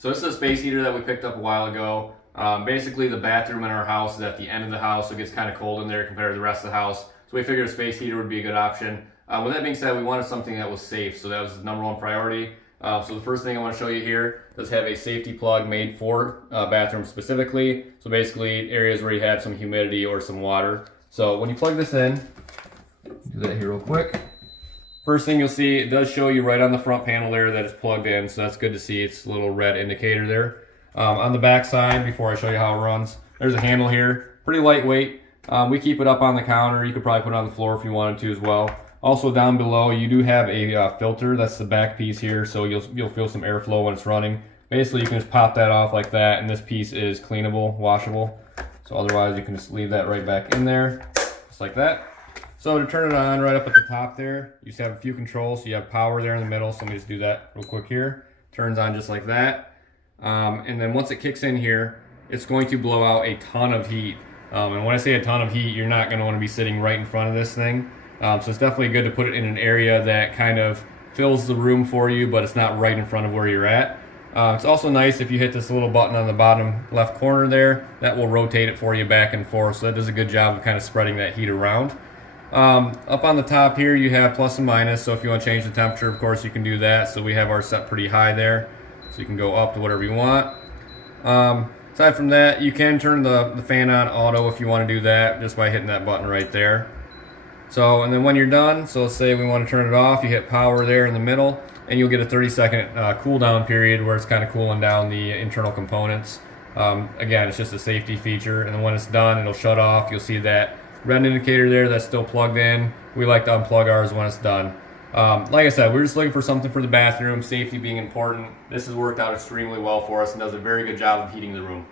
So this is a space heater that we picked up a while ago. Basically the bathroom in our house is at the end of the house, so it gets kind of cold in there compared to the rest of the house. So we figured a space heater would be a good option. With that being said, we wanted something that was safe, so that was the number one priority. So the first thing I want to show you here does have a safety plug made for bathrooms specifically. So basically areas where you have some humidity or some water. So when you plug this in, do that here real quick. First thing you'll see, it does show you right on the front panel there that it's plugged in, so that's good to see. It's a little red indicator there. On the back side, before I show you how it runs, there's a handle here, pretty lightweight. We keep it up on the counter. You could probably put it on the floor if you wanted to as well. Also down below, you do have a filter. That's the back piece here, so you'll feel some airflow when it's running. Basically, you can just pop that off like that, and this piece is cleanable, washable. So otherwise, you can just leave that right back in there, just like that. So to turn it on, right up at the top there, you just have a few controls. So you have power there in the middle, so let me just do that real quick here. Turns on just like that. And then once it kicks in here, it's going to blow out a ton of heat. And when I say a ton of heat, you're not gonna wanna be sitting right in front of this thing. So it's definitely good to put it in an area that kind of fills the room for you, but it's not right in front of where you're at. It's also nice if you hit this little button on the bottom left corner there, that will rotate it for you back and forth. So that does a good job of kind of spreading that heat around. Up on the top here you have plus and minus, so if you want to change the temperature, of course you can do that. So we have ours set pretty high there, so you can go up to whatever you want. Aside from that, you can turn the fan on auto if you want to do that, just by hitting that button right there. So, and then when you're done, so let's say we want to turn it off, you hit power there in the middle, and you'll get a 30-second cool down period where it's kind of cooling down the internal components. Again, it's just a safety feature, and then when it's done, it'll shut off. You'll see that red indicator there that's still plugged in. We like to unplug ours when it's done. Like I said, we're just looking for something for the bathroom, safety being important. This has worked out extremely well for us and does a very good job of heating the room.